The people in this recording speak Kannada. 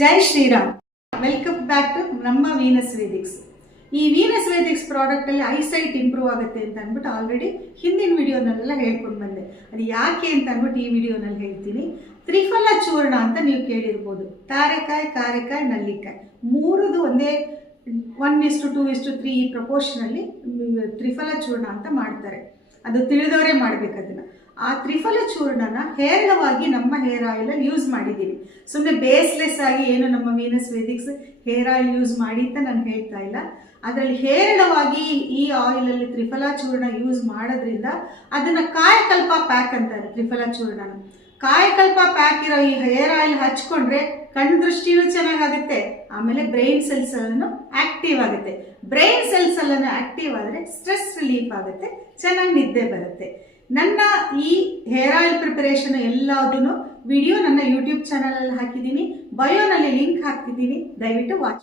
Jai Shriram. Welcome back to ನಮ್ಮ ವೀನಸ್ ವೇದಿಕ್ಸ್. ಈ ವೀನಸ್ ವೇದಿಕ್ಸ್ ಪ್ರಾಡಕ್ಟ್ ಅಲ್ಲಿ ಐಸೈಟ್ ಇಂಪ್ರೂವ್ ಆಗುತ್ತೆ ಅಂತ ಅಂದ್ಬಿಟ್ಟು ಆಲ್ರೆಡಿ ಹಿಂದಿನ ವಿಡಿಯೋನಲ್ಲೆಲ್ಲ ಹೇಳ್ಕೊಂಡು ಬಂದೆ. ಅದು ಯಾಕೆ ಅಂತ ಅಂದ್ಬಿಟ್ಟು ಈ ವಿಡಿಯೋನಲ್ಲಿ ಹೇಳ್ತೀನಿ. ತ್ರಿಫಲ ಚೂರ್ಣ ಅಂತ ನೀವು ಕೇಳಿರ್ಬೋದು. ತಾರೆಕಾಯಿ, ಕಾರೆಕಾಯಿ, ನಲ್ಲಿಕಾಯಿ ಮೂರದು ಒಂದೇ 1:2:3 ಈ ಪ್ರಪೋರ್ಷನಲ್ಲಿ ತ್ರಿಫಲ ಚೂರ್ಣ ಅಂತ ಮಾಡ್ತಾರೆ. ಅದು ತಿಳಿದವರೇ ಮಾಡ್ಬೇಕು. ಅದನ್ನ ಆ ತ್ರಿಫಲ ಚೂರ್ಣನ ಹೇರಳವಾಗಿ ನಮ್ಮ ಹೇರ್ ಆಯಿಲಲ್ಲಿ ಯೂಸ್ ಮಾಡಿದ್ದೀನಿ. ಸುಮ್ಮನೆ ಬೇಸ್ಲೆಸ್ ಆಗಿ ಏನು ನಮ್ಮ Venus Vedics hair oil use ಮಾಡಿ ಅಂತ ನಾನು ಹೇಳ್ತಾ ಇಲ್ಲ. ಅದರಲ್ಲಿ ಹೇರಳವಾಗಿ ಈ ಆಯಿಲಲ್ಲಿ ತ್ರಿಫಲ ಚೂರ್ಣ ಯೂಸ್ ಮಾಡೋದ್ರಿಂದ ಅದನ್ನು ಕಾಯಕಲ್ಪ ಪ್ಯಾಕ್ ಅಂತಾರೆ. ತ್ರಿಫಲ ಚೂರ್ಣನ ಕಾಯಕಲ್ಪ ಪ್ಯಾಕ್ ಇರೋ ಈ ಹೇರ್ ಆಯಿಲ್ ಹಚ್ಕೊಂಡ್ರೆ ಕಣ್ಣು ದೃಷ್ಟಿನೂ ಚೆನ್ನಾಗಾಗುತ್ತೆ. ಆಮೇಲೆ ಬ್ರೈನ್ ಸೆಲ್ಸ್ ಅನ್ನು ಆಕ್ಟಿವ್ ಆಗುತ್ತೆ. ಬ್ರೈನ್ ಸೆಲ್ಸ್ ಅಲ್ಲನ್ನು ಆಕ್ಟಿವ್ ಆದರೆ ಸ್ಟ್ರೆಸ್ ರಿಲೀಫ್ ಆಗುತ್ತೆ, ಚೆನ್ನಾಗಿ ನಿದ್ದೆ ಬರುತ್ತೆ. ನನ್ನ ಈ ಹೇರ್ ಆಯಿಲ್ ಪ್ರಿಪರೇಷನ್ ಎಲ್ಲದನ್ನು ವಿಡಿಯೋ ನನ್ನ ಯೂಟ್ಯೂಬ್ ಚಾನಲಲ್ಲಿ ಹಾಕಿದ್ದೀನಿ. ಬಯೋನಲ್ಲಿ ಲಿಂಕ್ ಹಾಕ್ತಿದ್ದೀನಿ, ದಯವಿಟ್ಟು ವಾಚ್